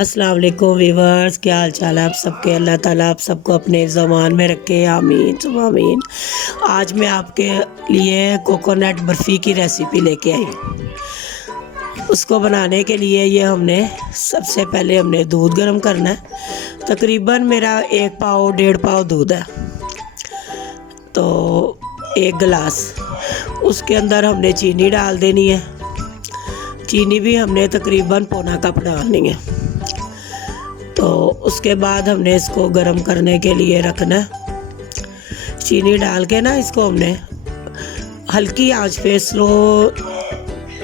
अस्सलाम वालेकुम वीवर्स, क्या हाल चाल है आप सबके। अल्लाह ताला आप सबको अपने ज़मान में रखे, आमीन सुम आमीन। आज मैं आपके लिए कोकोनट बर्फ़ी की रेसिपी लेके आई। उसको बनाने के लिए ये हमने सबसे पहले हमने दूध गर्म करना है। तकरीबन मेरा 1 पाव 1.5 पाव दूध है, तो 1 गिलास। उसके अंदर हमने चीनी डाल देनी है। चीनी भी हमने तकरीबन पौना कप डालनी है। तो उसके बाद हमने इसको गर्म करने के लिए रखना है। चीनी डाल के ना इसको हमने हल्की आंच पे स्लो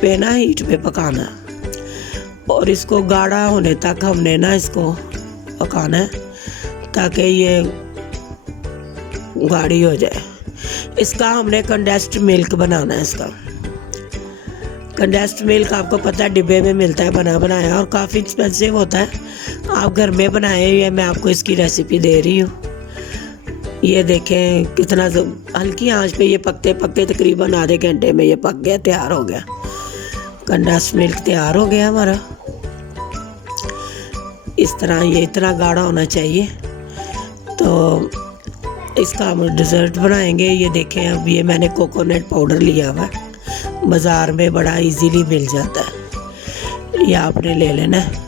पे ना हीट पे पकाना है और इसको गाढ़ा होने तक हमने ना इसको पकाना है ताकि ये गाढ़ी हो जाए। इसका हमने कंडेंस्ड मिल्क बनाना है। इसका कंडेंस्ड मिल्क आपको पता है डिब्बे में मिलता है बना बनाया, और काफ़ी एक्सपेंसिव होता है। आप घर में बनाए हुए मैं आपको इसकी रेसिपी दे रही हूँ। ये देखें कितना हल्की आंच पे ये पकते पकते तकरीबन आधे घंटे में ये पक गया, तैयार हो गया। कंडेंस्ड मिल्क तैयार हो गया हमारा। इस तरह ये इतना गाढ़ा होना चाहिए। तो इसका हम डिज़र्ट बनाएंगे। ये देखें, अब ये मैंने कोकोनट पाउडर लिया हुआ है, बाज़ार में बड़ा इजीली मिल जाता है। ये आपने ले लेना है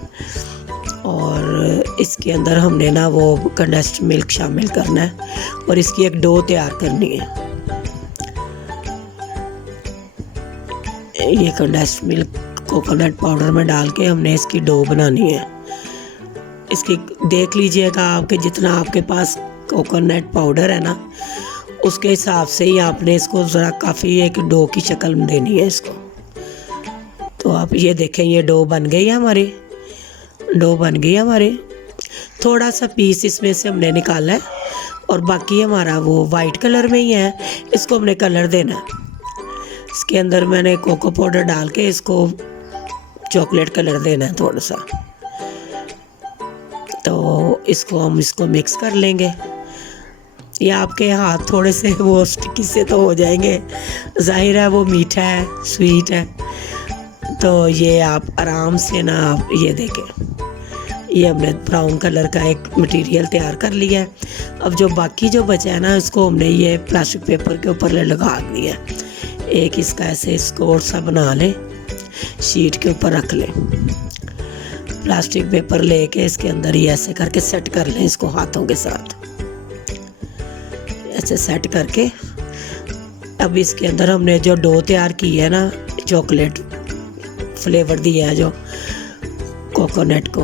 और इसके अंदर हमने ना वो कंडेंस्ड मिल्क शामिल करना है और इसकी एक डो तैयार करनी है। ये कंडेंस्ड मिल्क कोकोनट पाउडर में डाल के हमने इसकी डो बनानी है। इसकी देख लीजिएगा, आपके जितना आपके पास कोकोनट पाउडर है ना उसके हिसाब से ही आपने इसको ज़रा काफ़ी एक डो की शक्ल में देनी है इसको। तो आप ये देखें, ये डो बन गई है हमारी। डो बन गई हमारी। थोड़ा सा पीस इसमें से हमने निकाला है और बाकी हमारा वो वाइट कलर में ही है। इसको हमने कलर देना है। इसके अंदर मैंने कोको पाउडर डाल के इसको चॉकलेट कलर देना है थोड़ा सा। तो इसको मिक्स कर लेंगे। ये आपके हाथ थोड़े से वो स्टिकी से तो हो जाएंगे, जाहिर है वो मीठा है, स्वीट है। तो ये आप आराम से ना आप ये देखें, ये हमने ब्राउन कलर का एक मटेरियल तैयार कर लिया है। अब जो बाकी जो बचा है ना इसको हमने ये प्लास्टिक पेपर के ऊपर लगा दिया है। एक इसका ऐसे स्कोर सा बना लें, शीट के ऊपर रख लें। प्लास्टिक पेपर लेके इसके अंदर ये ऐसे करके सेट कर लें इसको हाथों के साथ, ऐसे सेट करके। अब इसके अंदर हमने जो डो तैयार की है ना, चॉकलेट फ्लेवर दिया है जो कोकोनट को,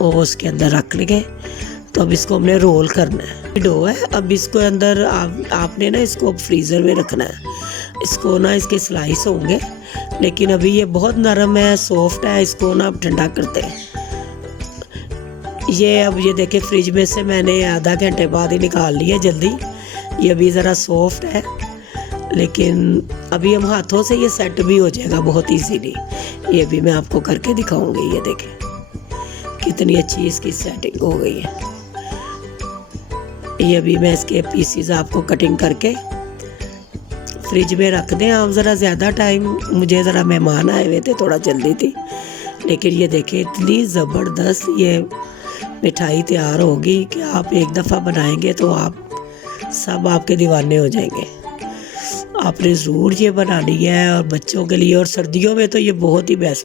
वो उसके अंदर रख लेंगे। तो अब इसको हमने रोल करना है। डो है, अब इसको अंदर आपने ना इसको फ्रीज़र में रखना है। इसको ना इसके स्लाइस होंगे, लेकिन अभी ये बहुत नरम है, सॉफ्ट है। इसको ना अब ठंडा करते हैं। ये अब ये देखे फ्रिज में से मैंने आधा घंटे बाद ही निकाल लिया जल्दी। ये अभी ज़रा सॉफ्ट है, लेकिन अभी हम हाथों से ये सेट भी हो जाएगा बहुत इजीली। ये भी मैं आपको करके दिखाऊंगी। ये देखें कितनी अच्छी इसकी सेटिंग हो गई है। ये अभी मैं इसके पीसीज आपको कटिंग करके फ्रिज में रख दें आप ज़रा ज़्यादा टाइम। मुझे ज़रा मेहमान आए हुए थे, थोड़ा जल्दी थी, लेकिन ये देखें इतनी ज़बरदस्त ये मिठाई तैयार होगी कि आप एक दफ़ा बनाएंगे तो आप सब आपके दीवाने हो जाएंगे। आपने ज़रूर ये बनानी है, और बच्चों के लिए और सर्दियों में तो ये बहुत ही बेस्ट